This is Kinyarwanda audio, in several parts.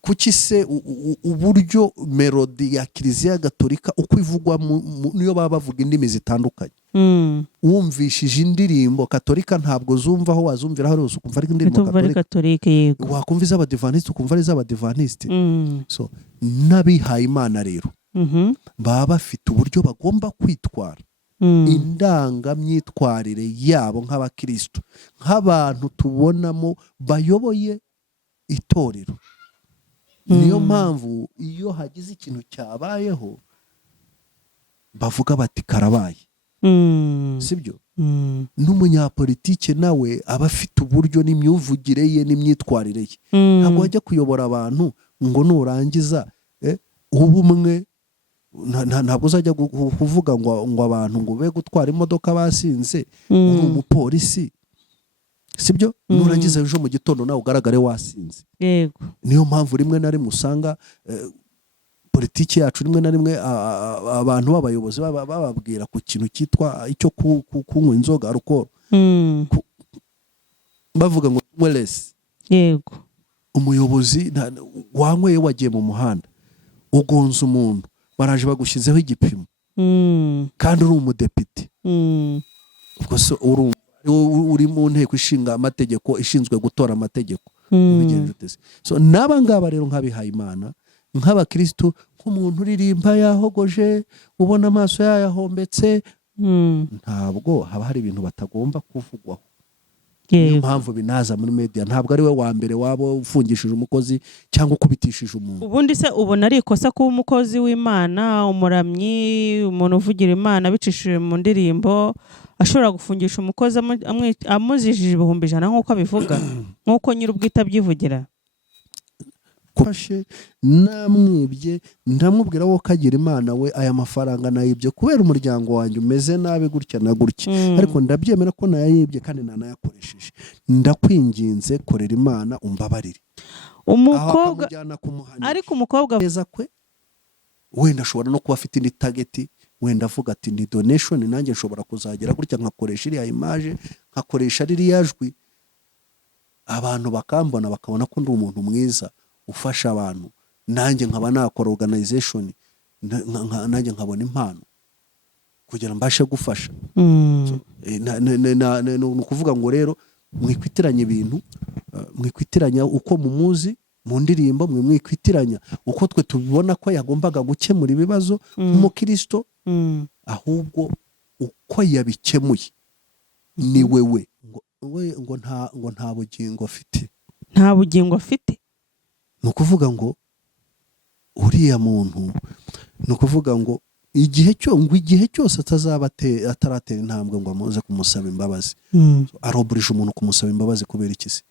kuki se uburyo melody ya Kiliziya Gatolika uko ivugwa niyo baba bavuga indimi zitandukanye wumvishije indirimbo Katolika ntabwo zumva aho wazumvira hose ukumva ari indirimbo Katolika yego wakumva iz'abadivaniste ukumva ari iz'abadivaniste so n'abihaye Imana rero baba bafite uburyo bagomba kwitwara indangamyitwarire yabo nk'abakristo nk'abantu tubonamo bayoboye itorero. Niyo mpamvu iyo hagize ikintu cyabayeho bavuga bati karabaye sibyo n'umunyapolitike nawe aba afite uburyo n'imyuvugire ye n'imyitwarire ye ntabwo wajya kuyobora abantu ngo nurangiza ubumwe ntabwo uzajya kuvuga ngo abantu ngo be gutwara imodoka basinze uri umupolisi sibyo nurangiza ejo mu gitondo nawe ugaragare wasinze. Yego niyo mpamvu rimwe na rimwe usanga politiki yacu rimwe na rimwe abantu b'abayobozi bababwira ku kintu cyitwa icyo kunywa inzoga alcohol bavuga ngo mwelesi. Yego umuyobozi wanyweye wagiye mu muhanda ugonza umuntu baraje bagushyizeho igipimo kandi uri umudepite ubwo se uri mu nteko ishinga amategeko ishinzwe gutora amategeko so n'abangaba rero nk'abihaye Imana nk'abakristo nk'umuntu uririmba yahogoje ubona amaso yayahombetse ntabwo haba hari ibintu batagomba kuvugwaho. Niyo mpamvu binaza muri media ntabwo ari we wa mbere wabo ufungishije umukozi cyangwa ukubitishije umuntu. Ubundi se ubona ari ikosa kuba umukozi w'Imana umuramyi umuntu uvugira Imana bicishije mu ndirimbo ashobora gufungisha umukozi amuzijije 100,000 nk'uko abivuga nk'uko nyir'ubwite abyivugira? Kofashe namwibye ndamubwira wo kagira Imana we aya mafaranga nayibye kubera umuryango wanjye umeze nabi gutya na gutya ariko ndabyemera ko nayibye kandi nanayakoresheje ndakwinginze korera Imana umbabarire. Umukobwa ariko umukobwa neza kwe wenda ashobora no kuba afite indi target wenda avuga ati ni donation nanjye nshobora kuzagera gutya nkakoresha iriya image nkakoresha ririya jwi abantu bakambona bakabona ko ndi umuntu mwiza ufasha abantu nanjye nkaba nakora organization nanjye nkabona impano kugira mbashe gufasha. Ni ukuvuga ngo rero mwikwitiranya ibintu mwikwitiranya uko mumuzi mu ndirimbo mwikwitiranya uko twe tubibona ko yagombaga gukemura ibibazo umukristo ahubwo uko yabikemuye ni wewe ngo nta bugingo afite ni ukuvuga ngo uriya muntu ni ukuvuga ngo igihe cyose atazaba ataratera intambwe ngo amuze kumusaba imbabazi aroburije umuntu kumusaba imbabazi kubera iki se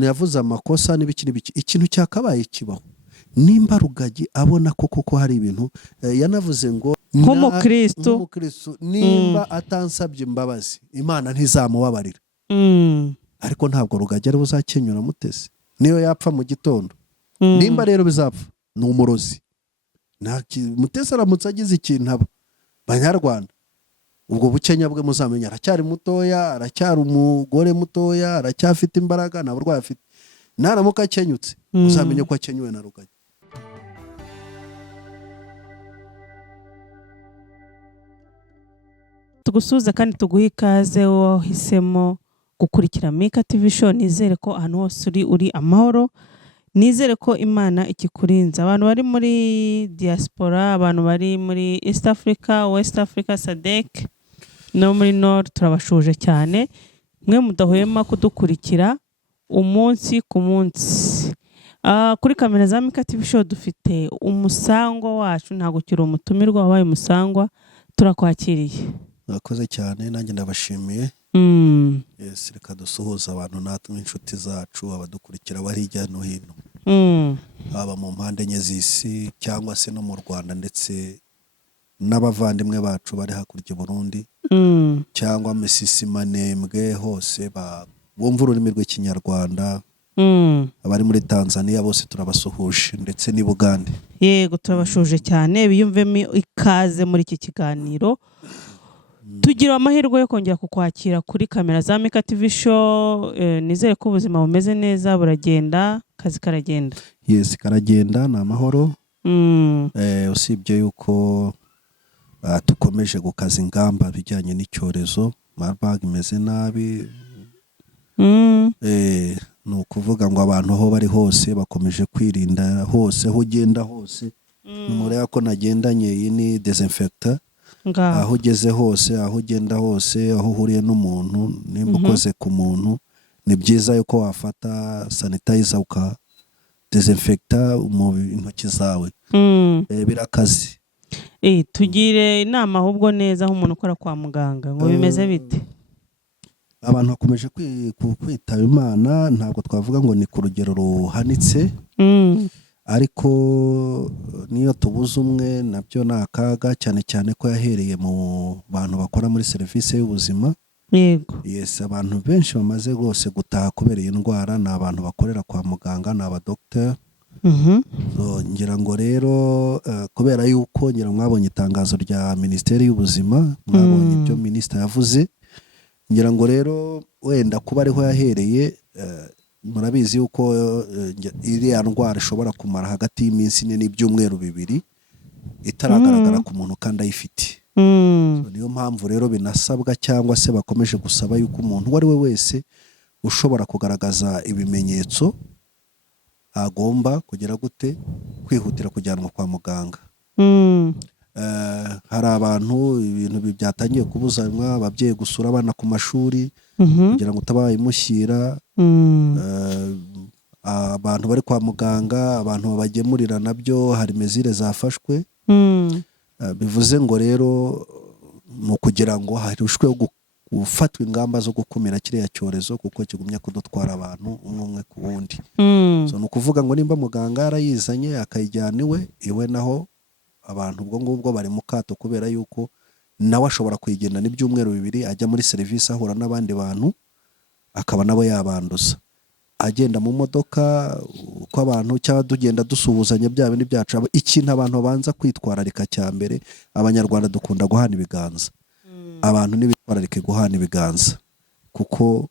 yavuze amakosa n'ibiki ikintu cyakabaye kibaho nimba Rugagi abona koko hari ibintu yanavuze ngo nk'umukristo nimba atansabye imbabazi Imana ntizamubabarira ariko ntabwo Rugagi ari buzakenyura Mutesi niyo yapfa mu gitondo nimba rero bizapfa ni umurozi Mutesi aramutse agize ikintu aba Banyarwanda ubwo bukenya bwe muzamenya aracyari mutoya aracyari umugore mutoya aracyafite imbaraga nta burwayi afite naramuka akenyutse uzamenye ko akenyuwe na Rugagi. Tugusuza kandi tuguha ikaze wahisemo gukurikira Mika TV show. Nizere ko ahantu hose uri amahoro, nizere ko Imana ikikurinze. Abantu bari muri diaspora, abantu bari muri East Africa, West Africa, SADC no muri Nord, turabashuje cyane mwe mudahwema kudukurikira umunsi ku munsi. Kuri kamera za Mika TV show dufite umusangwa wacu, ntago kiri umutumirwa, wabaye umusangwa, turakwakiriye. Nakoze cyane nanjye ndabashimiye. Yes, reka dusuhuza abantu natwe inshuti zacu abadukurikira bari hirya no hino, aba mu mpande enye z'isi cyangwa se no mu Rwanda ndetse n'abavandimwe bacu bari hakurya Burundi cyangwa Mesisi Manembwe hose bumva ururimi rw'ikinyarwanda, abari muri Tanzania bose turabasuhuje ndetse ni Bugande. Yego turabashuje cyane, biyumvemo ikaze muri iki kiganiro. tugira amahirwe yo kongera kukwakira kuri kamera za Mika TV show. Nizere ko ubuzima bumeze neza, buragenda, kazi karagenda. Yes, karagenda, ni amahoro. Usibye yuko tukomeje gukaza ingamba bijyanye n'icyorezo, Marburg imeze nabi. Ni ukuvuga ngo abantu aho bari hose bakomeje kwirinda hose, aho ugenda hose. Numureba ko nagendanye iyi ni desinfectant. Aho ugeze hose, aho ugenda hose, aho uhuriye n'umuntu, nimba ukoze ku muntu, ni byiza yuko wafata sanitizer uka desinfecta mu intoki zawe. Birakazi. Tugire inama ahubwo neza nk'umuntu ukora kwa muganga ngo bimeze bite? Abantu bakomeje kwitaba Imana, ntabwo twavuga ngo ni ku rugero ruhanitse. Ariko niyo tubuze umwe nabyo nakaga, cyane cyane ko yahereye mu bantu bakora muri serivisi y'ubuzima. Yego. Yes, abantu benshi bamaze rwose gutaha kubera iyi ndwara ni abantu bakorera kwa muganga, ni abadokiteri. So ngira ngo rero kubera yuko ngira mwabonye itangazo rya Minisiteri y'Ubuzima, mwabonye ibyo minisita yavuze. Ngira ngo rero wenda kuba ariho yahereye, murabizi yuko iriya ndwara ishobora kumara hagati y'iminsi 4 n'ibyumweru 2 itaragaragara ku muntu kandi ayifite. So niyo mpamvu rero binasabwa cyangwa se bakomeje gusaba yuko umuntu uwo ari we wese ushobora kugaragaza ibimenyetso agomba kugira gute kwihutira kujyanwa kwa muganga. Hari abantu ibintu byatangiye kubuzanwa, ababyeyi gusura abana ku mashuri kugira ngo utabayimushyira. Abantu bari kwa muganga, abantu babagemurira nabyo hari mezire zafashwe. Bivuze ngo rero mu kugira ngo harushwe gufatwa ingamba zo gukumira kiriya cyorezo kuko kigumya kudutwara abantu umwe ku wundi. So no kuvuga ngo nimba muganga yarayizanye akayijyana iwe naho abantu ubwo ngubwo bari mu kato kubera yuko nawe ashobora kwigenda n'ibyumweru 2 ajya muri serivisi ahura n'abandi bantu akaba nabo yabanduza. Agenda mu modoka uko abantu cyangwa tugenda dusuhuzanya bya bindi byacu. Ikintu abantu banza kwitwararika cya mbere, abanyarwanda dukunda guhana ibiganza. Abantu nibitwararike guhana ibiganza kuko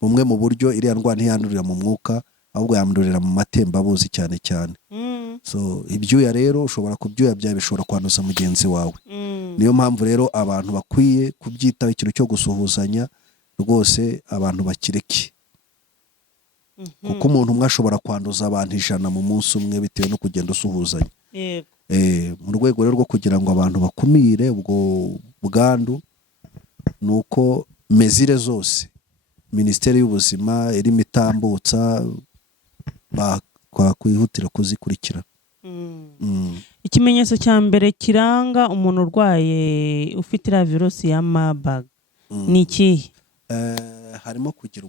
bumwe mu buryo iriya ndwara ntiyandurira mu mwuka ahubwo yandurira mu matembabuzi cyane cyane. So ibyuya rero ushobora kubyuya bya bishobora kwanduza mugenzi wawe. Niyo mpamvu rero abantu bakwiye kubyitaho ikintu cyo gusuhuzanya rwose, abantu bakireke. Kuko umuntu umwe ashobora kwanduza abantu 100 mu munsi umwe bitewe no kugenda usuhuzanya. Mu rwego rero rwo kugira ngo abantu bakumire ubwo bwandu, nuko mezire zose Minisiteri y'Ubuzima irimo itambutsa bakwihutira kuzikurikira. Ikimenyetso cya mbere kiranga umuntu urwaye ufite iriya virusi ya Marburg ni ikihe? Harimo kugira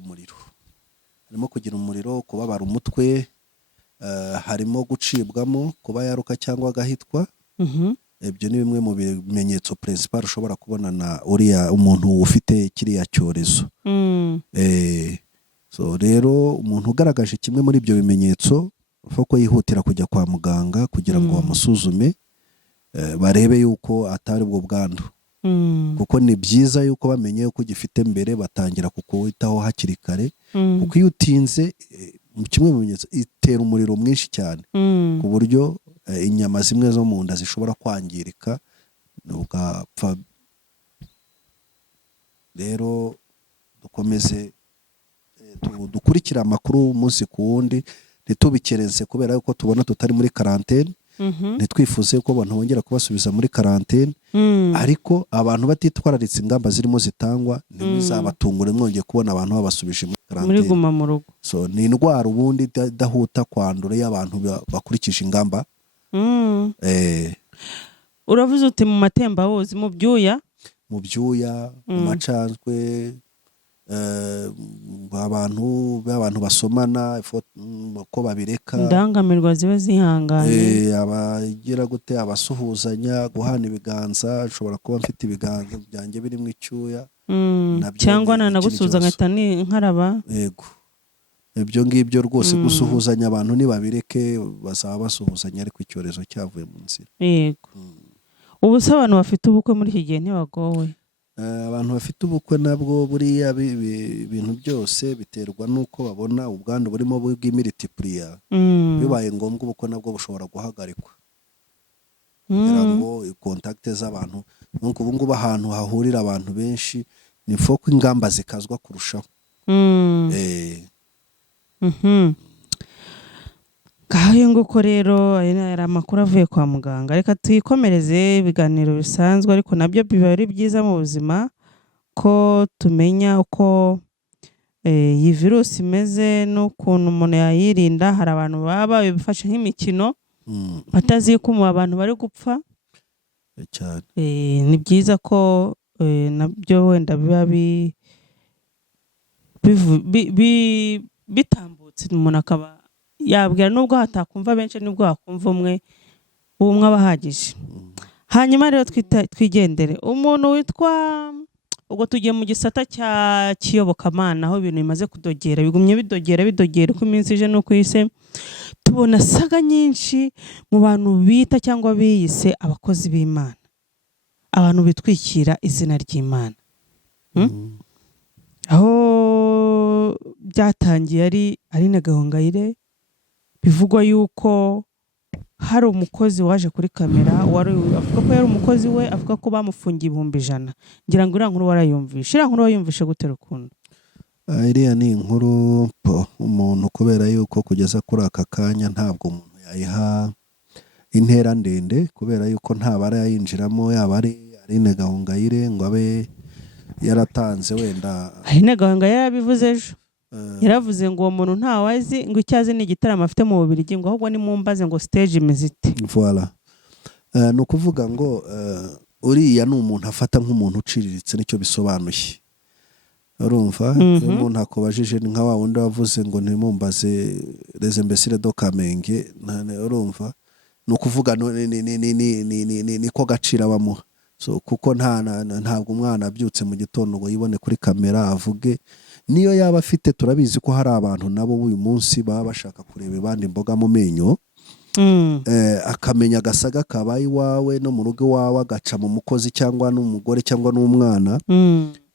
umuriro, kubabara umutwe, harimo gucibwamo, kuba yaruka cyangwa agahitwa. Ibyo ni bimwe mu bimenyetso principal ushobora kubonana uriya umuntu ufite kiriya cyorezo. So rero umuntu ugaragaje kimwe muri ibyo bimenyetso ko yihutira kujya kwa muganga kugira ngo bamusuzume, barebe yuko atari ubwo bwandu. Kuko ni byiza yuko bamenye yuko gifite mbere batangira kukuwitaho hakiri kare. Kuko iyo utinze kimwe mu bimenyetso itera umuriro mwinshi cyane ku buryo inyama zimwe zo mu nda zishobora kwangirika ugapfa. Rero dukomeze dukurikira amakuru umunsi ku wundi, ntitubikereze kubera yuko tubona tutari muri karantene. Ntitwifuze ko abantu bongera kubasubiza muri karantene. Ariko abantu batitwararitse ingamba zirimo zitangwa ntibizabatungure mwongeye kubona abantu babasubije muri karantene. Muri guma mu rugo. So ni indwara ubundi dahuta kwandura y'abantu bakurikije ingamba. Uravuze uti mu matembabuzi, mu byuya, mu macanzwe, abantu basomana ko babireka, indangamirwa ziba zihanganye. Abagira gute abasuhuzanya, guhana ibiganza. Ushobora kuba mfite ibiganza byanjye birimo icyuya cyangwa nanagusuhuza nkahita nkaraba. Yego, ibyo ngibyo rwose gusuhuzanya abantu nibabireke, bazaba basuhuzanya ariko icyorezo cyavuye mu nzira. Yego. Ubu se abantu bafite ubukwe muri iki gihe ntibagowe? abantu bafite ubukwe nabwo buriya ibintu byose biterwa n'uko babona ubwandu burimo bw'imiritipuriya. Bibaye ngombwa ubukwe nabwo bushobora guhagarikwa kugira ngo kontakte z'abantu, nuko ubu ngubu ahantu hahurira abantu benshi ni ko ingamba zikazwa kurushaho. Ngaho nguko rero ari amakuru avuye kwa muganga. Reka tuyikomereze ibiganiro bisanzwe, ariko nabyo biba ari byiza mu buzima ko tumenya uko iyi virusi imeze n'ukuntu umuntu yayirinda. Hari abantu baba babifashe nk'imikino batazi ko abantu bari gupfa cyane. Ni byiza ko nabyo wenda biba bitambutse, umuntu akaba yabwira nubwo hatakumva benshi nibwo hakumva umwe aba ahagije. Hanyuma rero twigendere umuntu witwa, ubwo tugiye mu gisata cya kiyobokamana aho ibintu bimaze kudogera, bigumye bidogera uko iminsi ije n'uko ihise. Tubona saga nyinshi mu bantu bita cyangwa biyise abakozi b'Imana, abantu bitwikira izina ry'Imana. Aho byatangiye ari Aline Gahongayire, bivugwa yuko hari umukozi waje kuri kamera avuga ko yari umukozi we, avuga ko bamufungiye 100,000. Ngira ngo iriya nkuru warayumvishe. Iriya nkuru wayumvishe gute Rukundo? Iriya ni inkuru umuntu kubera yuko kugeza kuri aka kanya ntabwo umuntu yayiha intera ndende, kubera yuko nta barayinjiramo, yaba ari Aline Gahongayire ngo abe yaratanze wenda. Aline Gahongayire yarabivuze ejo. Yaravuze ngo uwo muntu ntawazi, ngo icyazi ni igitaramo afite mu Bubiligi, ngo ahubwo ni mumbaze ngo stage imizite. Voilà. Ni ukuvuga ngo uriya ni umuntu afata nk'umuntu uciriritse, nicyo bisobanuye. Urumva? Umuntu akubajije ni nka wa wundi wavuze ngo ntimumbaze les imbéciles do Kamenge. Urumva? Ni ukuvuga niko gacira bamuha. So kuko ntabwo umwana abyutse mu gitondo ngo yibone kuri kamera avuge. Niyo yaba afite, turabizi ko hari abantu nabo uyu munsi baba bashaka kureba ibandi imboga mu menyo, akamenya agasaga kabaye iwawe no mu rugo iwawe, agaca mu mukozi cyangwa n'umugore cyangwa n'umwana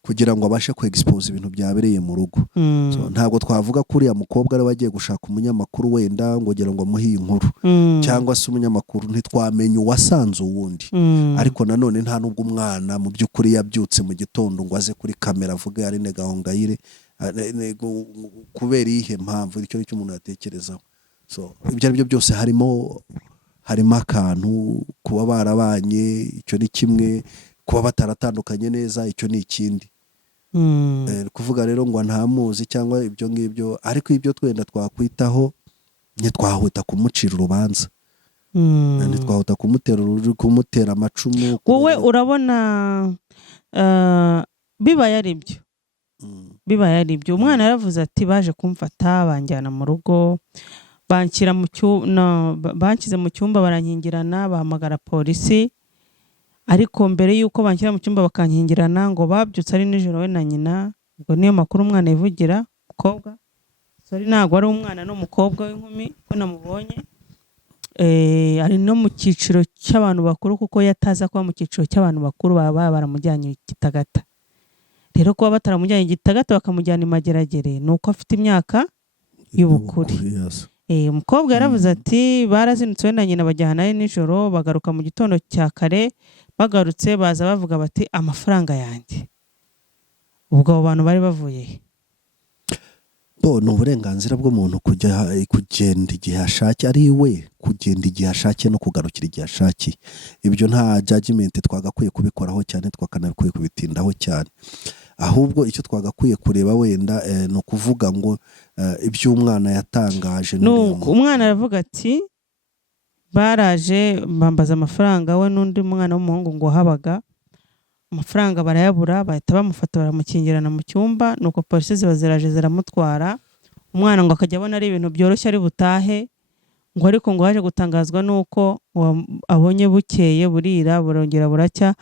kugira ngo abashe kwexpose ibintu byabereye mu rugo. So ntabwo twavuga ko uriya mukobwa ari wagiye gushaka umunyamakuru wenda ngo gira ngo amuhe inkuru, cyangwa se umunyamakuru ntitwamenya uwasanze uwundi. Ariko nanone nta nubwo umwana mu by'ukuri yabyutse mu gitondo ngo aze kuri kamera avuge Aline Gahongayire kubera ihe mpamvu. Icyo nicyo umuntu yatekerezaho. So ibyo ari byo byose harimo akantu kuba barabanye, icyo ni kimwe, kuba bataratandukanye neza icyo ni ikindi. Kuvuga rero ngo ntamuzi cyangwa ibyo ngibyo, ariko ibyo twenda twakwitaho ntitwahuta kumucira urubanza, ntitwahuta kumutera amacumu. Wowe urabona bibaye ari ibyo umwana yaravuze ati baje kumfata banjyana mu rugo, banshyize mu cyumba barankingirana, bahamagara polisi. Ariko mbere yuko banshyira mu cyumba bakankingirana ngo babyutse ari nijoro we na nyina. Ubwo niyo makuru umwana yivugira, umukobwa. Sorry, ntabwo ari umwana n'umukobwa w'inkumi ko namubonye. Ari no mu cyiciro cy'abantu bakuru, kuko yataza kuba mu cyiciro cy'abantu bakuru baba baramujyanye Gitagata. Rero kuba bataramujyanye Gitagata bakamujyana i Mageragere nuko afite imyaka y'ubukure. Umukobwa yaravuze ati barazinutse we na nyina bajyana nijoro, bagaruka mu gitondo cya kare. Bagarutse baza bavuga bati amafaranga yanjye. Ubwo abo bantu bari bavuye he? Ni uburenganzira bw'umuntu kugenda igihe ashakiye, ari we kugenda igihe ashakiye no kugarukira igihe ashakiye. Ibyo nta judgment twagakwiye kubikoraho cyane, twakanabikwiye kubitindaho cyane. Ahubwo icyo twagakwiye kureba wenda ni ukuvuga ngo iby'umwana yatangaje. Umwana aravuga ati baraje bambaza amafaranga, we n'undi mwana w'umuhungu ngo habaga amafaranga barayabura, bahita bamufata baramukingirana mu cyumba. Nuko polisi ziraje ziramutwara. Umwana ngo akajya abona ari ibintu byoroshye ari butahe, ngo ariko ngo haje gutangazwa nuko abonye bukeye burira burongera buracya.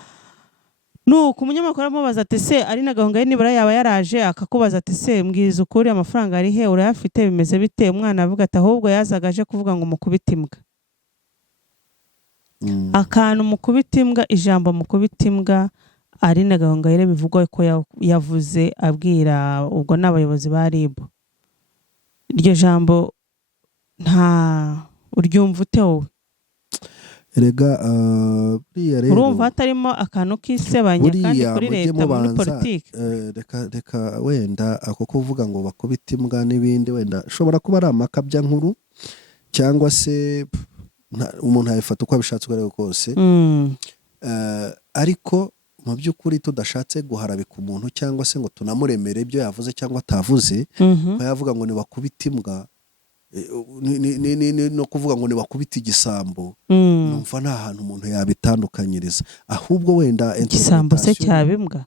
Nuko umunyamakuru amubaza ati se Aline Gahongayire nibura yaba yaraje akakubaza ati se mbwiriza ukuri amafaranga ari he, urayafite, bimeze bite? Umwana avuga ati ahubwo yazaga aje kuvuga ngo mukubite imbwa. Akantu mukubita imbwa, ijambo mukubita imbwa Aline Gahongayire bivugwa ko yavuze abwira ubwo n'abayobozi ba RIB. Iryo jambo nta uryumva ute wowe? Erega buriya rero urumva hatarimo akantu k'isebanya kandi kuri leta muri politiki. reka wenda ako kuvuga ngo bakubita imbwa n'ibindi wenda shobora kuba ari amakabya nkuru cyangwa se umuntu yabifata uko abishatse uko ari kose. Ariko mu by'ukuri tudashatse guharabika umuntu cyangwa se ngo tunamuremere ibyo yavuze cyangwa atavuze, ko yavuga ngo nibakubita imbwa no kuvuga ngo nibakubita igisambo, numva nta hantu umuntu yabitandukanyiriza. Ahubwo wenda igisambo se cyabimbwa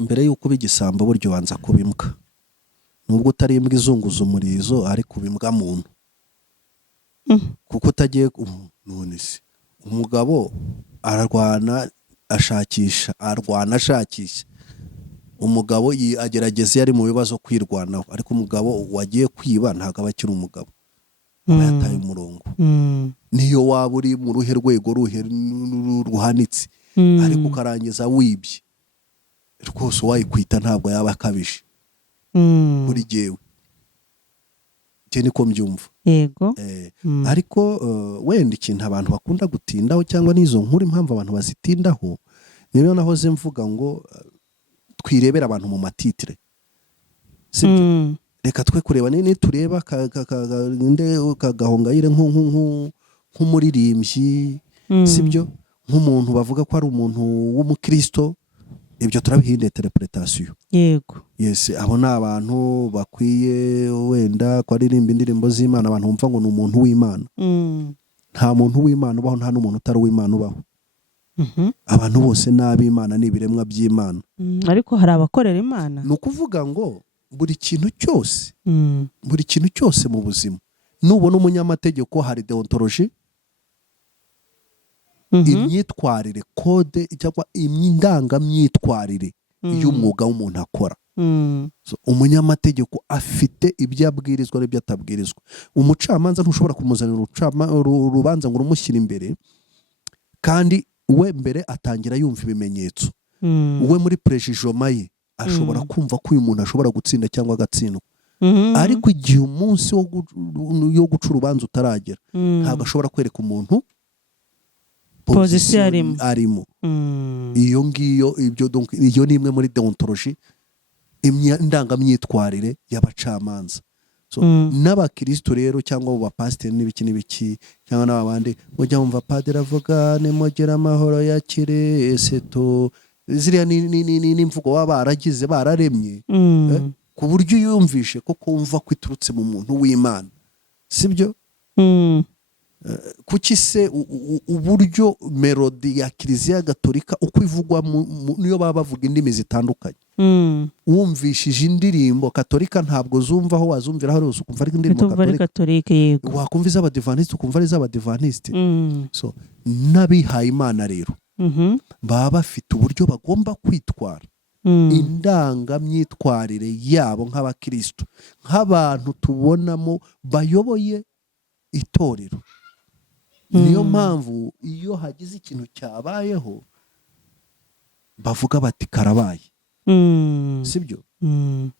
mbere y'uko bigisambo buryo banza kubimbwa, nubwo utari imbwa izunguza umurizo ariko bimbwa muntu, kuko utagiye none se umugabo ararwana ashakisha umugabo agerageza yari mu bibazo kwirwanaho, ariko umugabo wagiye kwiba ntabwo aba akiri umugabo, aba yataye umurongo. Niyo waba uri mu ruhe rwego ruhanitse ariko ukarangiza wibye rwose wayikwita ntabwo yaba akabije kuri jyewe. Njye niko mbyumva. Yego. Ariko wenda ikintu abantu bakunda gutindaho cyangwa n'izo nkuru impamvu abantu bazitindaho, niyo nahoze mvuga ngo twirebera abantu mu matitire, sibyo? Reka twe kureba nini tureba Gahongayire nk'umuririmbyi, sibyo? Nk'umuntu bavuga ko ari umuntu w'umukristo, ibyo turabihinda interpretation. Yego. Yes, abo ni abantu bakwiye wenda ko aririmba indirimbo z'Imana, abantu bumva ngo ni umuntu w'Imana. Nta muntu w'Imana ubaho, nta n'umuntu utari uw'Imana ubaho. Abantu bose n'ab'Imana n'ibiremwa by'Imana. Ariko hari abakorera Imana. Ni ukuvuga ngo buri kintu cyose mu buzima, nubona umunyamategeko hari deontology, imyitwarire, kode cyangwa indangamyitwarire y'umwuga w'umuntu akora. Umunyamategeko afite ibyo abwirizwa n'ibyo atabwirizwa. Umucamanza ntushobora kumuzanira urubanza ngo urumushyire imbere kandi we mbere atangira yumva ibimenyetso. We muri prejijoma ye ashobora kumva ko uyu muntu ashobora gutsinda cyangwa agatsindwa, ariko igihe umunsi yo guca urubanza utaragera, ntabwo ashobora kwereka umuntu position arimo. Iyo ngiyo iyo ni imwe muri deontology, indangamyitwarire y'abacamanza. N'abakristo rero cyangwa abo bapasiteri n'ibiki cyangwa n'abandi mujya mumva padiri avuga nimugera amahoro ya kireseto, ziriya n'imvugo baba baragize bararemye ku buryo yumvishe ko kumva ko iturutse mu muntu w'Imana, sibyo? Kuki se uburyo melodi ya Kiliziya Gatolika uko ivugwa niyo baba bavuga indimi zitandukanye, wumvishije indirimbo Katolika ntabwo zumva aho wazumvira aho hose ukumva ari indirimbo Katolika, yego, wakumva iz'Abadivantisite ukumva ari iz'Abadivantisite. So n'abihaye Imana rero baba bafite uburyo bagomba kwitwara, indangamyitwarire yabo nk'abakristo, nk'abantu tubonamo bayoboye itorero. Niyo mpamvu iyo hagize ikintu cyabayeho bavuga bati karabaye, sibyo?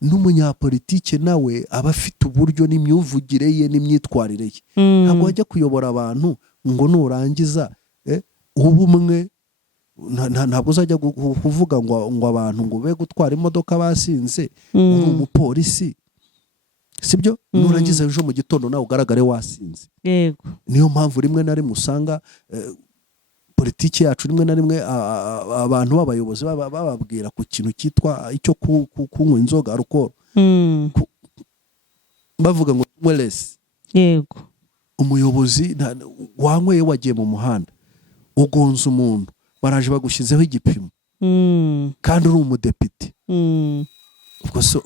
N'umunyapolitike nawe aba afite uburyo n'imyuvugire ye n'imyitwarire ye. Ntabwo wajya kuyobora abantu ngo nurangiza ubumwe, ntabwo uzajya kuvuga ngo abantu ngo be gutwara imodoka basinze, uri umupolisi, sibyo? Nurangiza ejo mu gitondo nawe ugaragare wasinze. Yego. Niyo mpamvu rimwe na rimwe usanga politiki yacu rimwe na rimwe abantu b'abayobozi bababwira ku kintu cyitwa icyo kunywa inzoga, alcohol, bavuga ngo wellness. Yego. Umuyobozi wanyweye wagiye mu muhanda ugonza umuntu, baraje bagushyizeho igipimo kandi uri umudepite, ubwo se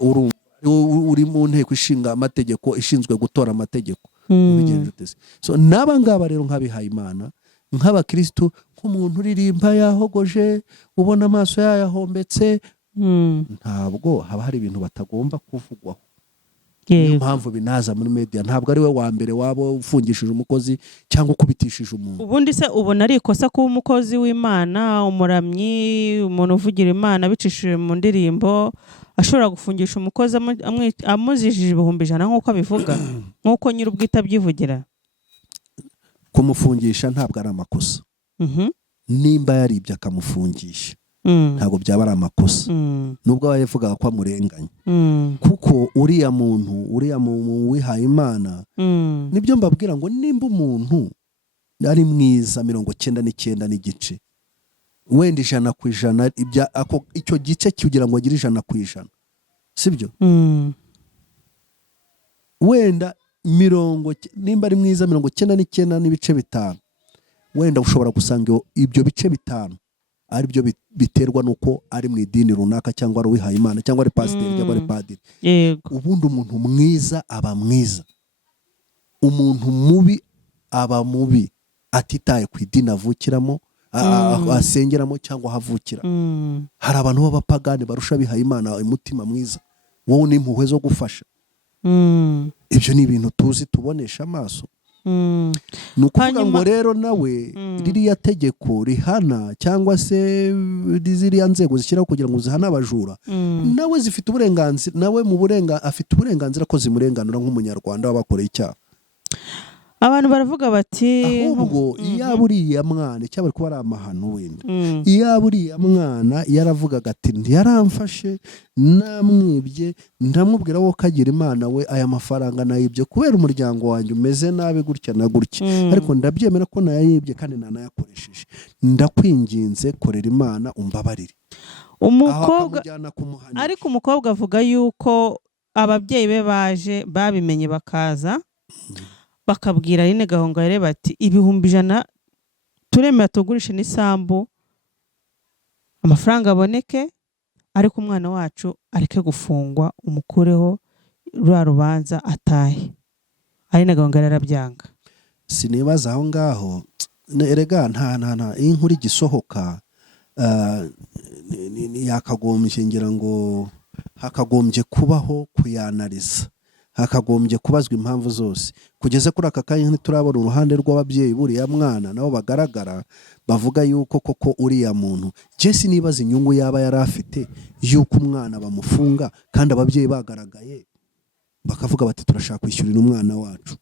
uri mu nteko ishinga amategeko ishinzwe gutora amategeko. So n'aba ngaba rero nk'abihaye Imana, nk'abakristo, nk'umuntu uririmba yahogoje ubona amaso yayahombetse, ntabwo haba hari ibintu batagomba kuvugwaho. niyo mpamvu binaza muri media. Ntabwo ari we wa mbere waba ufungishije umukozi cyangwa ukubitishije umuntu. Ubundi se ubona ari ikosa kuba umukozi w'Imana, umuramyi, umuntu uvugira Imana bicishije mu ndirimbo ashobora gufungisha umukozi amuzijije 100,000 nk'uko abivuga, nk'uko nyir'ubwite abyivugira? Kumufungisha ntabwo ari amakosa. Nimba yaribye akamufungisha ntabwo byaba ari amakosa, nubwo bayivuga ko amurenganya. Kuko uriya muntu wihaye Imana, nibyo mbabwira ngo nimba umuntu ari mwiza 99 n'igice, wenda 100% icyo gice kugira ngo agire 100%, sibyo? Wenda nimba ari mwiza 99.5, wenda ushobora gusanga ibyo bice 5 ari byo biterwa nuko ari mu idini runaka, cyangwa ari uwihaye Imana, cyangwa ari pasiteri, cyangwa ari padiri. Ubundi umuntu mwiza aba mwiza, umuntu mubi aba mubi, atitaye ku idini avukiramo, asengeramo cyangwa ahavukira. Hari abantu b'abapagani barusha abihaye Imana umutima mwiza, wowe n'impuhwe zo gufasha. Ibyo ni ibintu tuzi tubonesha amaso. Ni ukuvuga ngo rero nawe ririya tegeko rihana, cyangwa se ziriya nzego zishyiraho kugira ngo zihane abajura, nawe zifite uburenganzira, nawe afite uburenganzira ko zimurenganura nk'umunyarwanda wabakoreye icyaha. Abantu baravuga bati ahubwo iyaba uriya mwana, cyaba kuba ari amahano wenda, iyaba uriya mwana yaravugaga ati ntiyaramfashe namwibye, ndamubwira wo kagira Imana we aya mafaranga nayibye kubera umuryango wanjye umeze nabi gutya na gutya, ariko ndabyemera ko nayibye kandi nanayakoresheje, ndakwinginze korera Imana umbabarire. Umukobwa ariko umukobwa avuga yuko ababyeyi be baje babimenye bakaza bakabwira Aline Gahongayire bati 100,000 turemera tugurishe n'isambu, amafaranga aboneke, ariko umwana wacu areke gufungwa, umukureho rwa rubanza atahe. Aline Gahongayire arabyanga. Sinibaza aho ngaho, erega nta inkuru igisohoka yakagombye, ngira ngo hakagombye kubaho kuyanariza, hakagombye kubazwa impamvu zose. Kugeza kuri aka kanya ntiturabona uruhande rw'ababyeyi buriya mwana nabo bagaragara bavuga yuko koko uriya muntu, Jesse nibaza inyungu yaba yari afite yuko umwana bamufunga kandi ababyeyi bagaragaye bakavuga bati turashaka kwishyurira umwana wacu.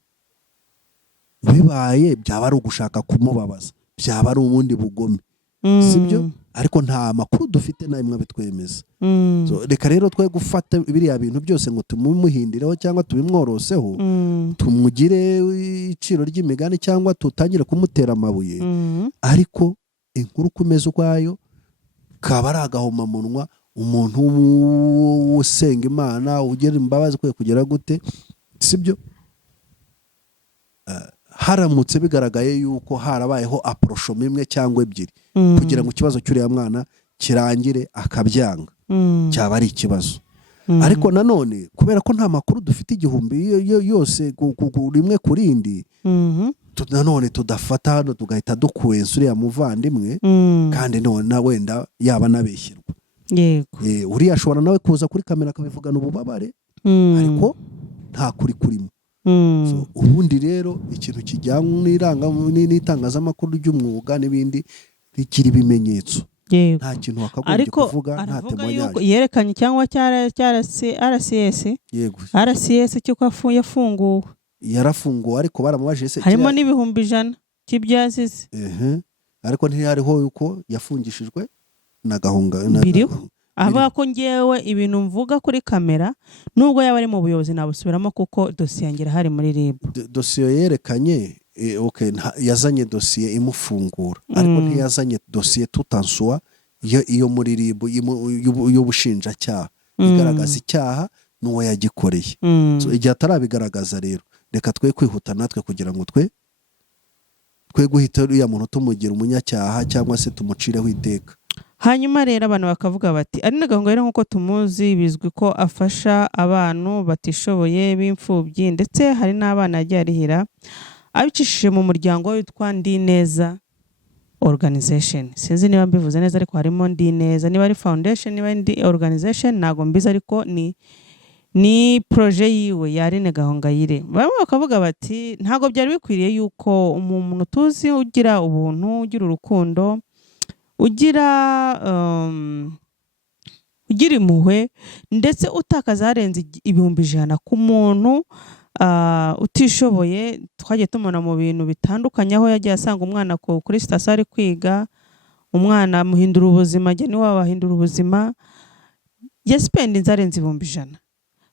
Bibaye byaba ari ugushaka kumubabaza, byaba ari ubundi bugome, sibyo? Ariko nta makuru dufite na imwe bitwemeza. Reka rero twe gufata biriya bintu byose ngo tumuhindireho cyangwa tubimworoseho, tumugire iciro ry'imigani cyangwa tutangire kumutera amabuye. Ariko inkuru kumeza ukwayo kaba ari agahomamunwa, umuntu usenga Imana ugera imbabazi kwe kugera gute, sibyo? Haramutse bigaragaye yuko harabayeho approachment imwe cyangwa ebyiri kugira ngo ikibazo cy'uriya mwana kirangire akabyanga, cyaba ari ikibazo. Ariko nanone kubera ko nta makuru dufite igihumbi yose rimwe kurindi, nanone tudafata hano tugahita dukuensa uriya muvandimwe, kandi none wenda yaba nabeshyirwa. Uriya ashobora nawe kuza kuri kamera akabivugana ububabare, ariko nta kuri kurimo. Ubundi rero ikintu kijyanye n'itangazamakuru ry'umwuga n'ibindi rigira ibimenyetso, nta kintu wakagombye kuvuga, nta temoyage yerekanye cyangwa RCS cyuko yafunguwe, yarafunguwe, ariko baramubajije se harimo n'100,000 cy'ibyazize. Ariko ntiyariho yuko yafungishijwe na Gahongayire. Avuga ko ngewe ibintu mvuga kuri kamera nubwo yaba ari mu buyobozi nabusubiramo kuko dosiye yangira hari muri RIB. Dosiye yerekanye yazanye dosiye imufungura, ariko ntiyazanye dosiye tutanswa iyo muri RIB y'ubushinjacyaha igaragaza icyaha n'uwo yagikoreye. Igihe atarabigaragaza rero reka twe kwihuta natwe kugira ngo twe guhita uriya muntu tumugira umunyacyaha cyangwa se tumucireho iteka. Hanyuma rero abantu bakavuga bati Aline Gahongayire nk'uko tumuzi bizwi ko afasha abantu batishoboye b'imfubyi, ndetse hari n'abana yagiye arihira abicishije mu muryango witwa Ndi Neza Organization. Sinzi niba mbivuze neza, ariko harimo Ndi Neza, niba ari foundation niba ndi organization ntago mbizi, ariko ni ni proje yiwe ya Aline Gahongayire. Bamwe bakavuga bati ntago byari bikwiriye yuko umuntu tuzi ugira ubuntu, ugira urukundo, ugira ugira impuhwe ndetse utakaza harenze 100,000 ku muntu utishoboye. Twagiye tumona mu bintu bitandukanye aho yagiye asanga umwana kuri sitasiyo ari kwiga, umwana muhindura ubuzima, ajya niwe wabahindura ubuzima, yasipendinze arenze 100,000.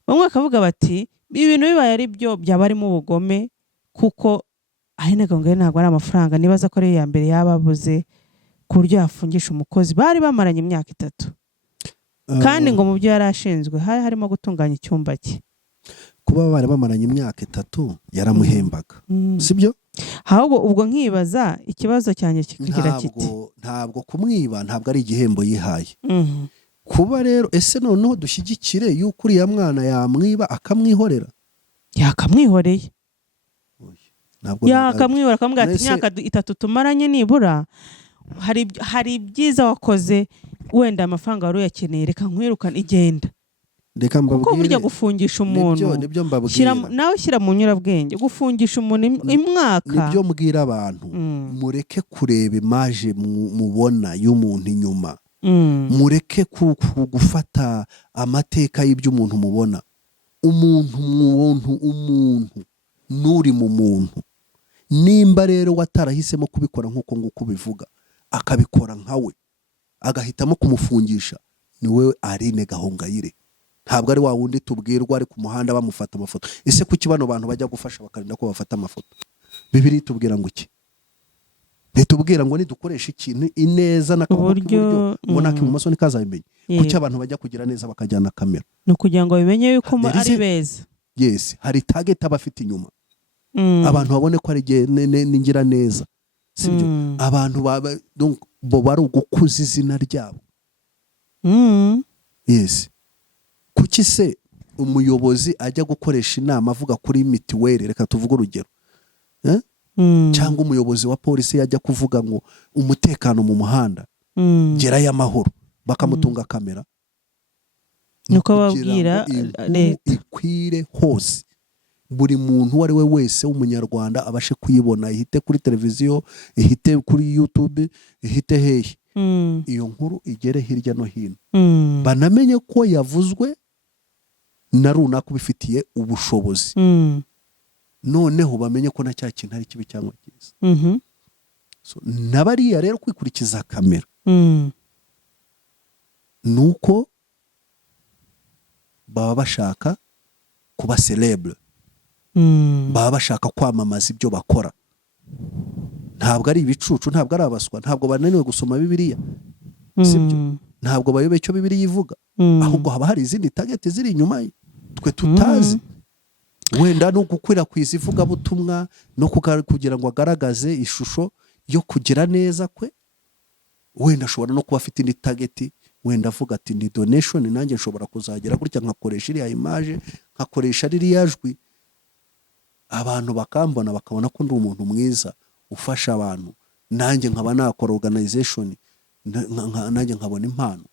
Bamwe bakavuga bati ibintu bibaye ari byo byaba arimo ubugome, kuko Aline Gahongayire ntabwo ari amafaranga nibaza ko ari iya mbere yababuze ku buryo yafungisha umukozi. Bari bamaranye imyaka 3 kandi ngo mu byo yari ashinzwe harimo gutunganya icyumba cye. Kuba bari bamaranye imyaka 3 yaramuhembaga, sibyo? Ahubwo ubwo nkibaza ikibazo cyanjye kigira kiti ntabwo kumwiba ntabwo ari igihembo yihaye. Kuba rero ese noneho dushyigikire yuko uriya mwana yamwiba akamwihorera? Yakamwihoreye, yakamwihora akamubwira ati imyaka 3 tumaranye nibura hari byiza wakoze, wenda amafaranga wari uyakeneye, reka nkwirukane igenda. Reka mbabwire kuko burya gufungisha umuntu nawe shyira mu nyurabwenge, gufungisha umuntu imwaka. Nibyo mbwira abantu, mureke kureba imaje mubona y'umuntu inyuma, mureke gufata amateka y'ibyo umuntu mubona. Umuntu nuri mu muntu. Nimba rero watarahisemo kubikora nk'uko nguko bivuga, akabikora nkawe, agahitamo kumufungisha, ni wewe Aline Gahongayire. Ntabwo ari wa wundi tubwirwa ari ku muhanda bamufata amafoto. Ese kuki bano bantu bajya gufasha bakarinda ko bafata amafoto? Bibiri tubwira ngo iki? Bitubwira ngo nidukoresha ikintu ineza n'akaburyo ngo nakimumaso nikazabimenye. Kuki abantu bajya kugira neza bakajyana kamera? No kugira ngo bimenye yuko ari beza. Yes, hari target abafite inyuma. Abantu babone ko ari ningira neza. Sibyo? Abantu bo bari ugukuza izina ryabo. Yes. Kuki se umuyobozi ajya gukoresha inama avuga kuri mitiweli, reka tuvuge urugero, cyangwa umuyobozi wa polisi yajya kuvuga ngo umutekano mu muhanda gerayo amahoro, bakamutunga kamera? Nuko babwira leta ikwire hose, buri muntu wari we wese w'umunyarwanda abashe kuyibona, ihite kuri televiziyo, ihite kuri YouTube, ihite hehe, iyo nkuru igere hirya no hino, banamenye ko yavuzwe na runaka ubifitiye ubushobozi. Noneho bamenye ko na cya kintu ari kibi cyangwa cyiza. So nabariya rero kwikurikiza kamera nuko baba bashaka kuba celebre, baba bashaka kwamamaza ibyo bakora. Ntabwo ari ibicucu, ntabwo ari abaswa, ntabwo bananiwe gusoma Bibiliya, sibyo? Ntabwo bayobe icyo Bibiliya ivuga, ahubwo haba hari izindi target ziri inyuma twe tutazi. Wenda no gukwirakwiza ivugabutumwa no kugira ngo agaragaze ishusho yo kugira neza kwe. Wenda ashobora no kuba afite indi target, wenda avuga ati ni donation, nanjye nshobora kuzagera gutya nkakoresha iriya image, nkakoresha ririya jwi, abantu bakambona bakabona ko ndi umuntu mwiza ufasha abantu, nanjye nkaba nakora organization, nanjye nkabona impano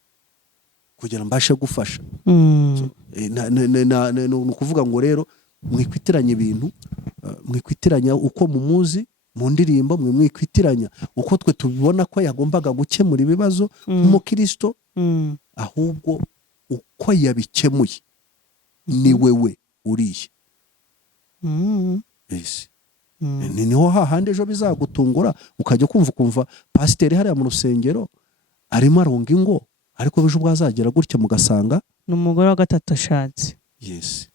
kugira mbashe gufasha. Ni ukuvuga ngo rero mwikwitiranya ibintu, mwikwitiranya uko mumuzi mu ndirimbo, mwikwitiranya uko twe tubibona ko yagombaga gukemura ibibazo nk'umukristo, ahubwo uko yabikemuye ni wewe uriye. Yes. Niho hahandi ejo bizagutungura ukajya kumva pasiteri hariya mu rusengero arimo aronga ingo, ariko ejo bwazagera gutya mugasanga n'umugore wa 3 ashatse. Yes.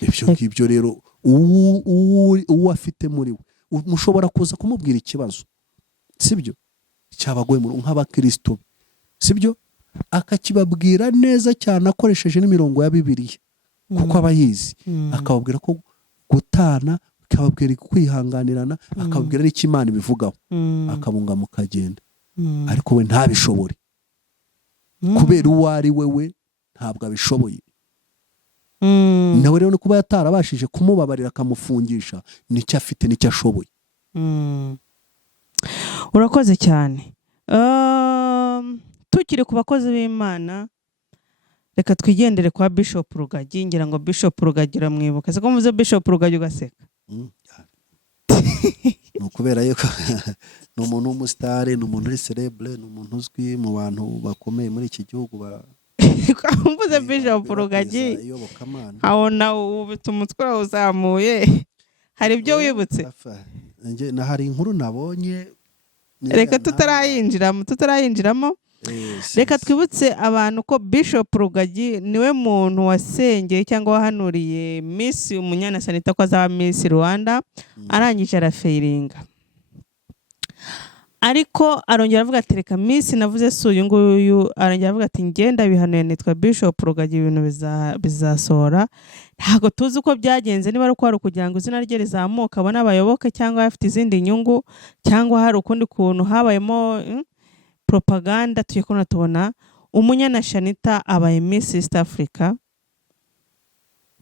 Ibyo ngibyo rero uwo afite muri we mushobora kuza kumubwira ikibazo, sibyo? Cyabagoye mu nk'abakristo, sibyo? Akakibabwira neza cyane akoresheje n'imirongo ya Bibiliya, kuko abayizi, akababwira ko gutana, akababwira kwihanganirana, akababwira n'icyo Imana ibivugaho, akabunga mukagenda. Ariko we ntabishobore, kubera uwo ari we ntabwo abishoboye. Nawe rero kuba yatarabashije kumubabarira akamufungisha, nicyo afite, nicyo ashoboye. Urakoze cyane. Tukiri ku bakozi b'Imana, reka twigendere kwa Bishop Rugagi. Ngira ngo Bishop Rugagi uramwibuka, se ko muze Bishop Rugagi ugaseka? ni ukubera yuko ni umuntu w'umusitari, ni umuntu uri celebre, ni umuntu uzwi mu bantu bakomeye muri iki gihugu. Mvuze Bishop Rugagi habona ubita umutwe uzamuye, hari ibyo wibutse? Hari inkuru nabonye, reka tutarayinjiramo. Reka twibutse abantu ko Bishop Rugagi niwe muntu wasengeye cyangwa wahanuriye Miss Umunyana Sanita ko azaba Miss Rwanda, arangije arafeiringa. Ariko arongera avuga ati reka Miss navuze si uyu nguyu, arongera avuga ati ngenda bihanuye nitwa Bishop Rugagi, ibintu bizasohora. Ntago tuzi uko byagenze, niba ari uko hari kugira ngo izina rye rizamuka abone abayoboke, cyangwa afite izindi nyungu, cyangwa hari ukundi kuntu habayemo propaganda. Tuye ko natubona Umunyana Shanita abaye Miss East Africa,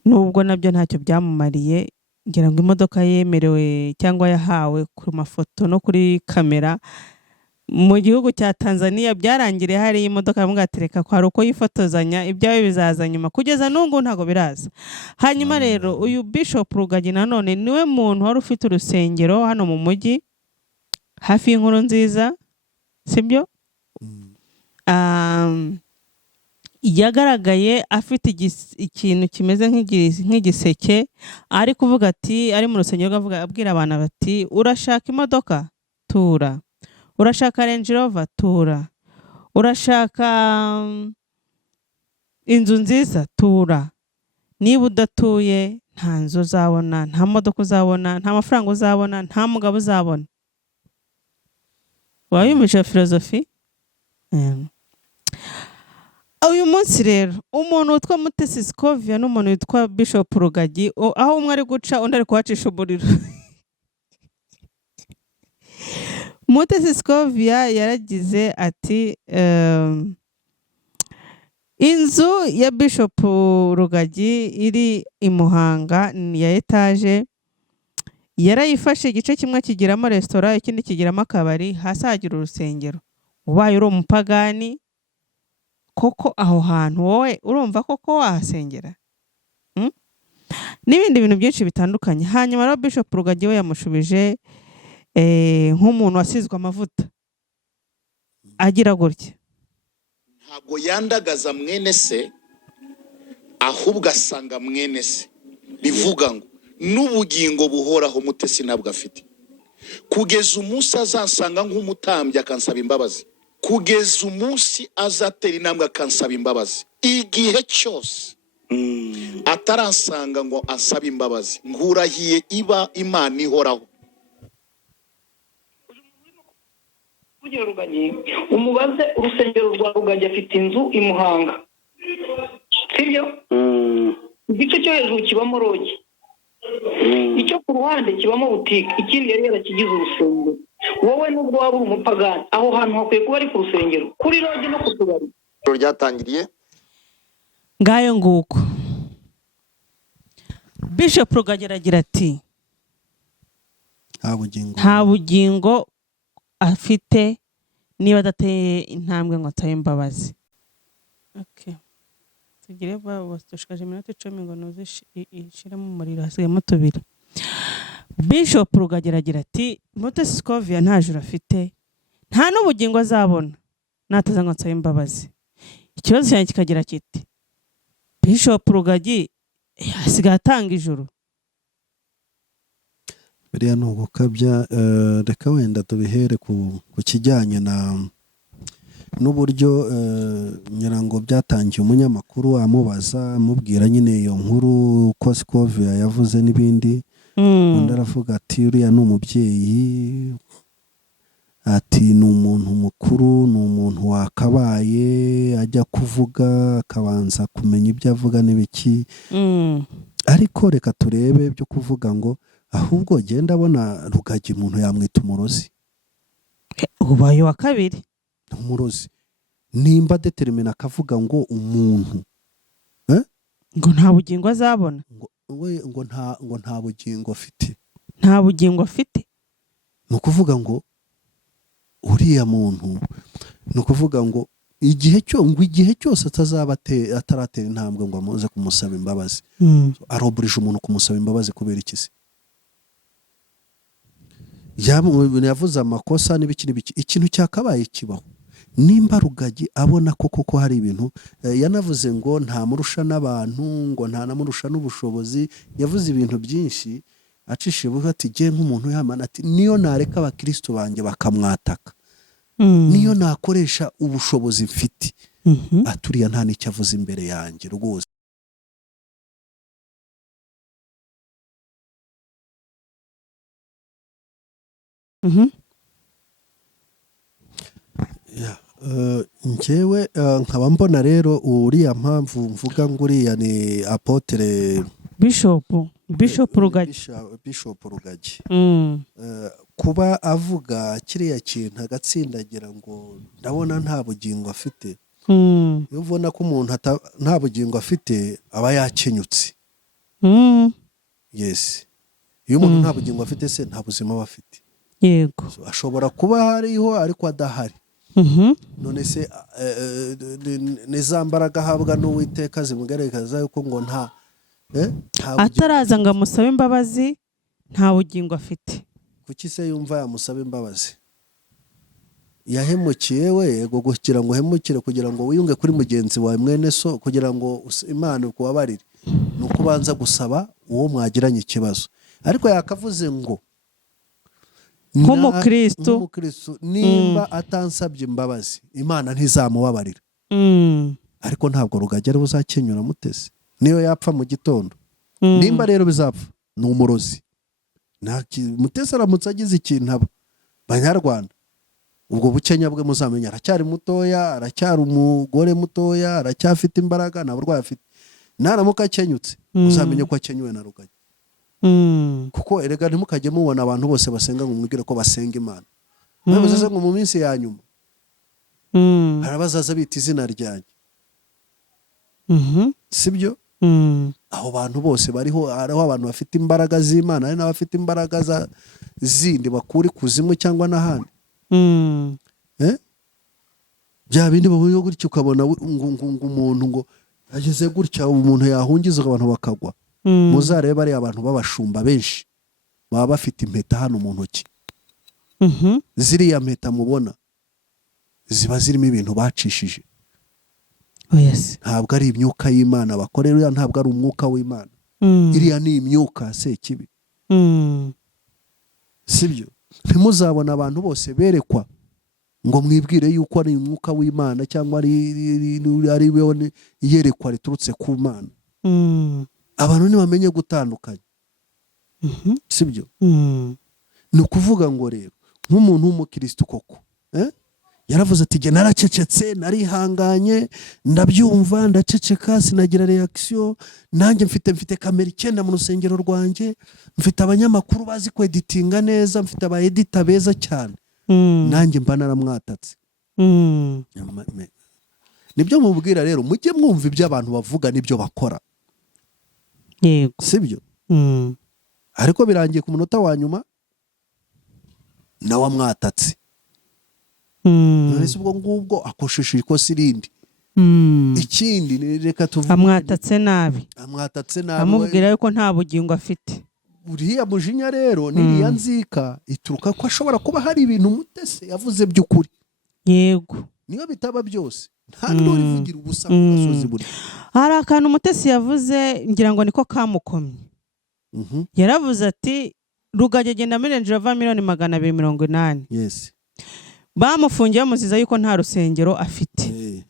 nubwo nabyo ntacyo byamumariye. Ngira ngo imodoka yemerewe cyangwa yahawe ku mafoto no kuri kamera mu gihugu cya Tanzania, byarangiriye hari imodoka yamugatereka ko hari uko yifotozanya, ibyawe bizaza nyuma, kugeza n'ungu ntago biraza. Hanyuma rero uyu Bishop Rugagi nanone niwe muntu wari ufite urusengero hano mu mujyi hafi y'Inkuru Nziza, sibyo? Yagaragaye afite ikintu kimeze nk'igiseke, ari kuvuga ati, ari mu rusengero avuga, abwira abantu bati urashaka imodoka tura, urashaka Range Rover tura, urashaka inzu nziza tura, niba udatuye nta nzu uzabona, nta modoka uzabona, nta mafaranga uzabona, nta mugabo uzabona. Wayumvisha filozofi? Uyu munsi rero umuntu witwa Mutesi Scovia n'umuntu witwa Bishop Rugagi, aho umwe ari guca undi ari kuhacisha umuriro. Mutesi Scovia yaragize ati inzu ya Bishop Rugagi iri i Muhanga ya etage, yarayifashe igice kimwe kigiramo restaurant, ikindi kigiramo akabari, hasi hagira urusengero. Ubaye uri umupagani koko aho hantu wowe urumva koko wahasengera? N'ibindi bintu byinshi bitandukanye. Hanyuma rero Bishop Rugagi we yamushubije nk'umuntu wasizwe amavuta, agira gutya: ntabwo yandagaza mwene se, ahubwo asanga mwene se. Bivuga ngo n'ubugingo buhoraho Mutesi ntabwo afite, kugeza umunsi azansanga nk'umutambyi akansaba imbabazi, kugeza umunsi azatera intambwe akansaba imbabazi. Igihe cyose ataransanga ngo ansaba imbabazi, nkurahiye iba Imana ihoraho. Rugagi umubaze urusengero rwa Rugagi afite inzu i Muhanga, sibyo? Igice cyo hejuru kibamo rogi, icyo ku ruhande kibamo butike, ikindi yari yarakigize urusengero. Wowe nubwo waba uri umupagani, aho hantu hakwiye kuba ari ku rusengero, kuri rogi no ku tubari. Ryatangiriye ngayo nguko. Bishop Rugagi aragira ati nta bugingo afite niba adateye intambwe ngo ataye imbabazi. Okay, tugire dushikaje iminota 10 ngo nuzishiremo umuriro, hasigayemo 2. Bishop Rugagi aragira ati Mutesi Scovia nta juru afite, nta n'ubugingo azabona nataza ngo ataye imbabazi. Ikibazo cyane kikagira kiti Bishop Rugagi asigaye atanga ijuru. Biriya ni ugukabya. Reka wenda tubihere ku kijyanye n'uburyo nyirango byatangiye umunyamakuru amubaza amubwira nyine iyo nkuru ko Scovia yavuze n'ibindi. Undi aravuga ati uriya ni umubyeyi, ati ni umuntu mukuru, ni umuntu wakabaye ajya kuvuga akabanza kumenya ibyo avuga n'ibiki. Ariko reka turebe byo kuvuga ngo ahubwo genda abona Rugagi umuntu yamwita umurozi. Ubaye wa kabiri umurozi nimba determine akavuga ngo umuntu ngo nta bugingo azabona, ngo nta bugingo afite, nta bugingo afite. ni ukuvuga ngo uriya muntu, ni ukuvuga ngo igihe cyose atazaba ataratera intambwe ngo amuze kumusaba imbabazi. Aroburije umuntu kumusaba imbabazi kubera iki se? Yavuze amakosa n'ibiki ikintu cyakabaye kibaho. Nimba Rugagi abona ko koko hari ibintu yanavuze ngo nta murusha n'abantu, ngo nta namurusha n'ubushobozi, yavuze ibintu byinshi acishije buvuga ati je nk'umuntu yamana ati niyo nareka abakristo banjye bakamwataka, niyo nakoresha ubushobozi mfite, aturiya nta n'icyo avuze imbere yanjye rwose. Njyewe nkaba mbona rero uriya mpamvu mvuga ngo uriya ni Apotre Bishop Rugagi kuba avuga kiriya kintu agatsindagira ngo ndabona nta bugingo afite. Iyo ubona ko umuntu nta bugingo afite aba yakenyutse. Yes, iyo umuntu nta bugingo afite se nta buzima aba afite. Yego, ashobora kuba hariho ariko adahari. None se nizambaraga ahabwa n'Uwiteka zimugaragaza yuko ngo nta ataraza ngo amusabe imbabazi nta bugingo afite. Kuki se yumva yamusaba imbabazi? Yahemukiye we kugira ngo uhemukire, kugira ngo wiyunge kuri mugenzi wawe mwene so, kugira ngo Imana ikubabarire, nuko ubanza gusaba uwo mwagiranye ikibazo. Ariko yakavuze ngo nk'umukristo nimba atansabye imbabazi Imana ntizamubabarira. Ariko ntabwo Rugagi ari buzakenyura Mutesi niyo yapfa mu gitondo. Nimba rero bizapfa ni umurozi. Mutesi aramutse agize ikintu aba Banyarwanda, ubwo bukenya bwe muzamenya aracyari mutoya, aracyari umugore mutoya, aracyafite imbaraga, nta burwayi afite. Naramuka akenyutse muzamenye ko akenyuwe na Rugagi. Kuko erega ntimukajye mubona abantu bose basenga ngo mwigire ko basenga Imana. Navuze ngo mu minsi ya nyuma harabazaza bita izina ryanjye. Sibyo? Aho bantu bose bariho, hariho abantu bafite imbaraga z'Imana, hari n'abafite imbaraga zindi bakuri kuzimu cyangwa n'ahandi. Bya bindi bavuye gutyo ukabona umuntu ngo ageze gutya umuntu yahungiza abantu bakagwa. Muzarebe ari abantu b'abashumba benshi baba bafite impeta hano mu ntoki. Ziriya mpeta mubona ziba zirimo ibintu bacishije. Ntabwo ari imyuka y'Imana bakorera, ntabwo ari umwuka w'Imana. Iriya ni imyuka sekibi. Sibyo? Ntimuzabona abantu bose berekwa ngo mwibwire yuko ari umwuka w'Imana cyangwa ari we yerekwa riturutse ku Mana. Abantu ntibamenye gutandukanya. Sibyo? Ni ukuvuga ngo rero nk'umuntu w'umukristo koko yaravuze ati jye naracecetse, narihanganye, ndabyumva, ndaceceka, sinagira reaction. Nanjye mfite kamera 9 mu rusengero rwanjye, mfite abanyamakuru bazi ko editinga neza, mfite aba editor beza cyane. Nanjye mba naramwatatse. Nibyo mubwira rero, mujye mwumva ibyo abantu bavuga nibyo bakora. Yego, sibyo? Ariko birangiye ku munota wa nyuma nawe amwatatse. Nese ubwo ngubwo akosheshe ikosi rindi. Ikindi reka tuvuge amwatatse nabi. Amubwira yuko nta bugingo afite. Uriya mujinya rero niriya nzika ituruka ko ashobora kuba hari ibintu Mutesi yavuze by'ukuri. Yego, niyo bitaba byose nta ndori vugira ubusa ku gasozi buri. Hari akantu Mutesi yavuze ngira ngo niko kamukomye. Yaravuze ati Rugagi agenda mirenje ava miliyoni 280. Yes. Bamufungiye bamuziza yuko nta rusengero afite.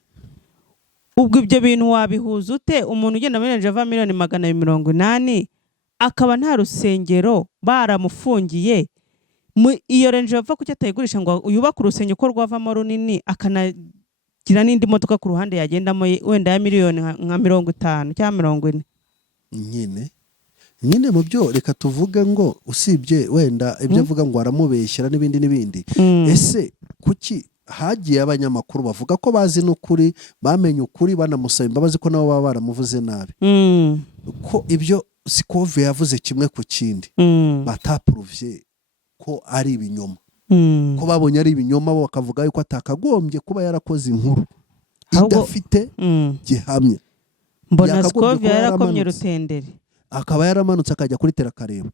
Ubwo ibyo bintu wabihuza ute? Umuntu ugenda mirenje ava miliyoni 280 akaba nta rusengero baramufungiye. Iyo renje bava kuki atayigurisha ngo uyubaka urusengero ko rwavamo runini, akanagira n'indi modoka ku ruhande yagendamo wenda ya miliyoni nka 50 cyangwa 40. Nyine mu byo reka tuvuge ngo usibye wenda ibyo avuga ngo aramubeshyira n'ibindi. Ese kuki hagiye abanyamakuru bavuga ko bazi n'ukuri, bamenye ukuri, banamusaba imbabazi ko nabo baba baramuvuze nabi. Ko ibyo Sikove yavuze kimwe ku kindi bataprovye ko ari ibinyoma. Ko babonye ari ibinyoma bo bakavuga yuko atakagombye kuba yarakoze inkuru. idafite gihamya. mbona Yakagombye Scovia kuba yarakomye yaramanutse. Rutenderi. Akaba yaramanutse akajya kuri tera akareba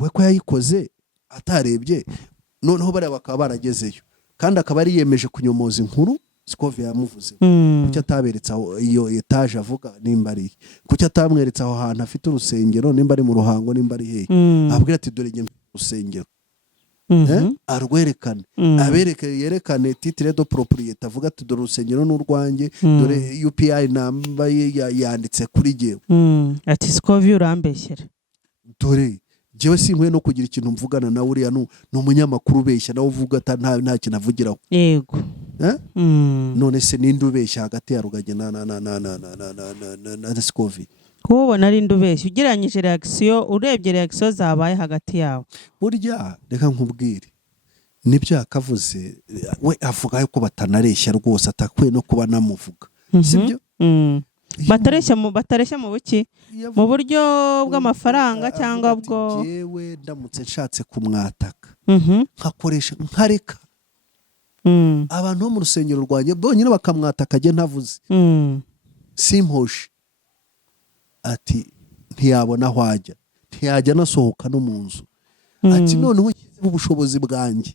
we ko yayikoze atarebye, noneho bariya bakaba baragezeyo kandi akaba yari yemeje kunyomoza inkuru Scovia yamuvuze. Kuki ataberetse aho iyo etaje avuga nimba ari kuki atamweretse aho hantu afite urusengero nimba ari mu Ruhango nimba ari hehe, abwira ati dore njye urusengero arwerekane, yerekane titre de propriété, avuga ati dore urusengero n'urwanjye, dore UPI namba yanditse kuri jyewe. Ati Scovia urambeshyera, dore jewe sinkwiye no kugira ikintu mvugana na uriya ni umunyamakuru ubeshya nawe uvuga nta kintu avugiraho. Yego. None se ninde ubeshya hagati ya Rugagi na Scovia? kubona ari ndubeshya ugereranyije reaction, urebye reaction zabaye hagati yabo. Burya reka nkubwire nibyo yakavuze, we avuga yuko batanareshya rwose, atakwiye no kuba namuvuga, sibyo? batareshya mu buki, mu buryo bw'amafaranga cyangwa bwo yewe ndamutse nshatse kumwataka nkakoresha nkareka abantu bo mu rusengero rwanjye bonyine bakamwataka ajye ntavuze simposhe, ati ntiyabona aho ajya, ntiyajya anasohoka no mu nzu, ati noneho nshyizeho ubushobozi bwanjye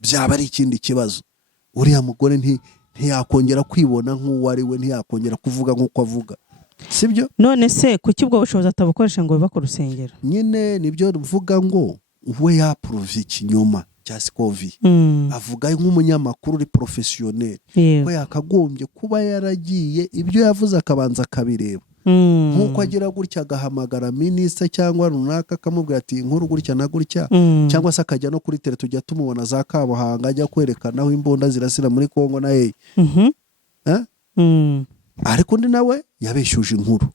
byaba ari ikindi kibazo. Uriya mugore ntiyakongera kwibona nk'uwo ari we, ntiyakongera kuvuga nk'uko avuga, sibyo? None se kuki ubwo bushobozi atabukoresha ngo biva ku rusengero? Nyine nibyo mvuga ngo we yapuruvye ikinyoma cya Scovia, avuga nk'umunyamakuru uri professionnel, ko yakagombye kuba yaragiye ibyo yavuze akabanza akabireba, nk'uko agira gutya agahamagara minisita cyangwa runaka akamubwira ati inkuru gutya na gutya, cyangwa se akajya no kuri tele tujya tumubona za Kabuhanga ajya kwerekana aho imbunda zirasira muri Kongo na hehe. Ariko undi nawe yabeshyuje inkuru,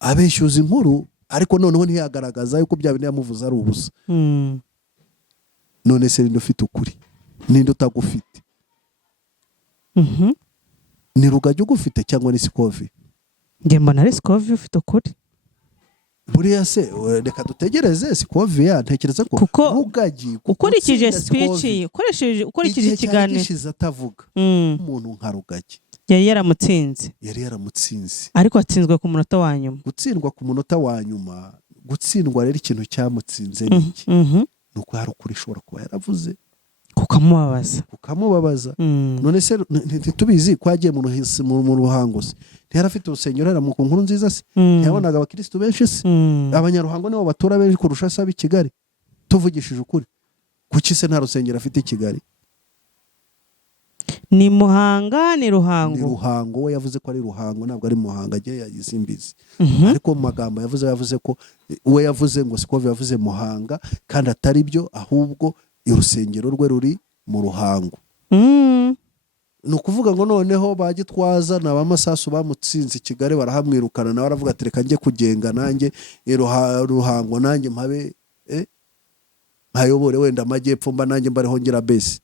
abeshyuza inkuru, ariko noneho ntiyagaragaza yuko bya bindi yamuvuze ari ubusa. None se ninde ufite ukuri, ninde utagufite? Ni Rugagi ugufite cyangwa ni Scovia? Njye mbona ari Scovia ufite ukuri. Buriya se reka dutegereze Scovia, ntekereza ko Rugagi ukurikije speech ukurikije ikiganiro gishize atavuga umuntu nka Rugagi yari yaramutsinze, ariko atsinzwe ku munota wa nyuma. Gutsindwa ku munota wa nyuma, gutsindwa rero ikintu cyamutsinze niki? Nuko hari ukuri ishobora kuba yaravuze kukamubabaza. None se ntitubizi ko yagiye mu Ruhango se ntiyarafite urusengero era mu nkuru nziza se yabonaga abakristo benshi se, abanyaruhango nibo batura benshi kurusha se ab'i Kigali, tuvugishije ukuri. Kuki se nta rusengero afite i Kigali? Ni Muhanga ni Ruhango? Ni Ruhango, we yavuze ko ari Ruhango, ntabwo ari Muhanga, agiye yazimbizi. Ariko mu magambo yavuze ko we yavuze ngo Scovia yavuze Muhanga kandi atari byo, ahubwo urusengero rwe ruri mu Ruhango. Ni ukuvuga ngo noneho bagitwaza na bamasasu bamutsinze i Kigali barahamwirukana, nawe aravuga ati reka njye kugenga nanjye Ruhango nanjye mpabe nkayobore wenda amajyepfo mba nanjye mbariho ngira base,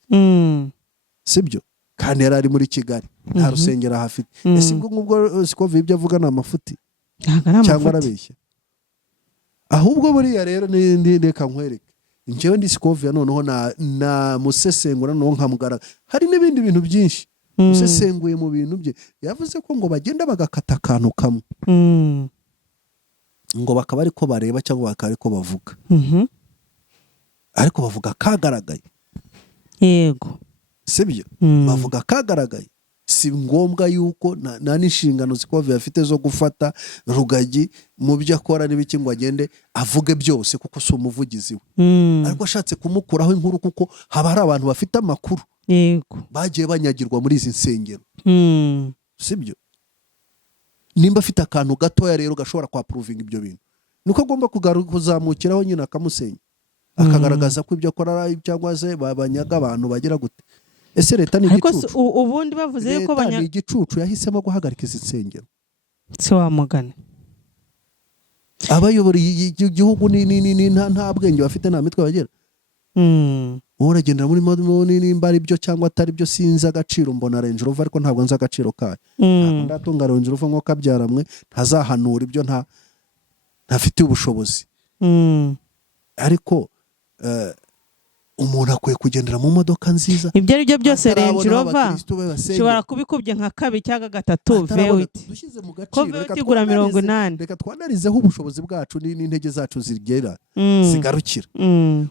sibyo? Kandi yari ari muri Kigali nta rusengero ahafite. Ese ubwo Scovia ibyo avuga ni amafuti cyangwa arabeshya? Ahubwo buriya rero reka nkwereke njyewe ndi Scovia noneho na musesengura no nkamugara. Hari n'ibindi bintu byinshi musesenguye mu bintu bye. Yavuze ko ngo bagenda bagakata akantu kamwe ngo bakaba ariko bareba cyangwa bakaba ariko bavuga, ariko bavuga kagaragaye. Yego, sibyo? Bavuga kagaragaye. Si ngombwa yuko na n'inshingano Scovia afite zo gufata Rugagi mu byo akora n'ibiki ngo agende avuge byose, kuko si umuvugizi we. Ariko ashatse kumukuraho inkuru, kuko haba hari abantu bafite amakuru bagiye banyagirwa muri izi nsengero, sibyo? Nimba afite akantu gatoya rero gashobora kwa proving ibyo bintu, nuko agomba kuzamukiraho nyine akamusenya, akagaragaza ko ibyo akora cyangwa se babanyaga abantu bagira gute. Ese leta ni igicucu? Ubundi bavuze yuko ni igicucu yahisemo guhagarika izi nsengero. Se wamugane abayobora igihugu ni nta bwenge bafite, nta mitwe bagira. Uragendera muri nimba ari byo cyangwa atari byo sinzi agaciro. Mbona Range Rover ariko ntabwo nzi agaciro kayo. Ndatunga Range Rover nko kabyaramwe, ntazahanura ibyo ntafite ubushobozi. Ariko umuntu akwiye kugendera mu modoka nziza ibyo ari byo byose atarabona Range Rover abakristo be basengera. ushobora kubikubye nka 2 cyangwa 3 Atarabona, V8 dushyize mu ko gaciro, V8 igura 80. reka twanarizeho ubushobozi bwacu n'intege zacu zigera zigarukira.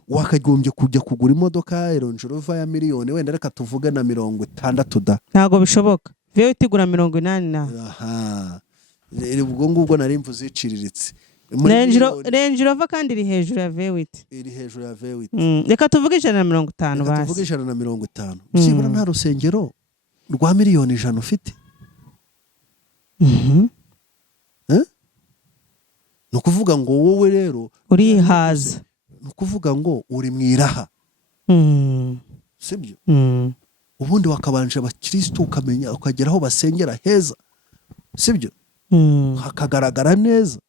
Wakagombye kujya kugura imodoka Range Rover ya miliyoni, wenda reka tuvuge na 60 da. ntago bishoboka, V8 igura 80 na. Aha, ubwo ngubwo nari mvuze iciriritse. Range Rover kandi iri hejuru ya V8. Iri hejuru ya V8. Reka tuvuge 150 Reka basi. tuvuge 150. Byibura nta rusengero rwa miliyoni 100 ufite. Ni ukuvuga ngo wowe rero urihaza. Ni ukuvuga ngo uri mu iraha. Sibyo? Ubundi wakabanje abakristo ukamenya ukagera aho basengera heza. Sibyo? Hakagaragara neza.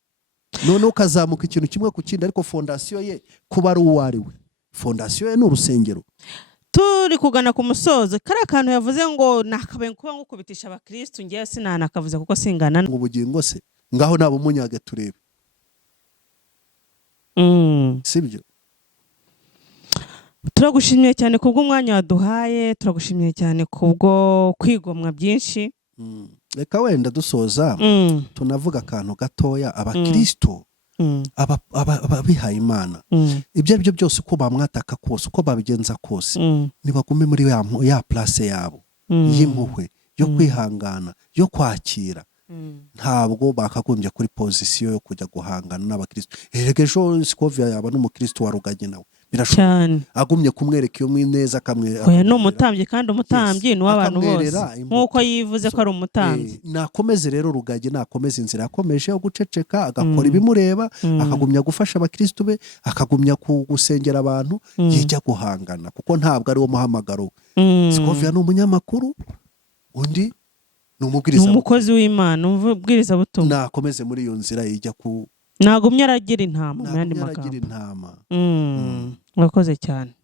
None ukazamuka ikintu kimwe ku kindi, ariko fondasiyo ye kuba ari uwari we. Fondasiyo ye ni urusengero. Turi kugana ku musozo, kari akantu yavuze ngo nakabaye kuba ngukubitisha abakristo, ngiye sinanakavuze kuko singana ubugingo se, ngaho nabo munyage turebe. Sibyo? Turagushimiye cyane kubwo umwanya waduhaye, turagushimiye cyane kubwo kwigomwa byinshi. Reka wenda dusoza tunavuga akantu gatoya abakristo ababihaye Imana. Ibyo ari byo byose uko bamwataka kose, uko babigenza kose, nibagume muri ya place yabo y'impuhwe, yo kwihangana, yo kwakira. Ntabwo bakagombye kuri position yo kujya guhangana n'abakristo. Erega ejo Scovia yaba n'umukristo waruganye nawe, birashoboka agumye kumwereka iyo mwineza kamwe. Oya no mutambye, kandi umutambye ni w'abantu bose nkuko yivuze ko ari umutambye. Nakomeze rero Rugagi, nakomeze inzira yakomeje yo guceceka, agakora ibimureba, akagumya gufasha abakristo be, akagumya gusengera abantu, yijya guhangana kuko ntabwo ari wo muhamagaro. Scovia ni umunyamakuru, undi ni umukozi w'Imana, umubwiriza butumwa. Nakomeze muri iyo nzira yijya ku nagumye aragira intama mu yandi magambo. intama. Urakoze cyane.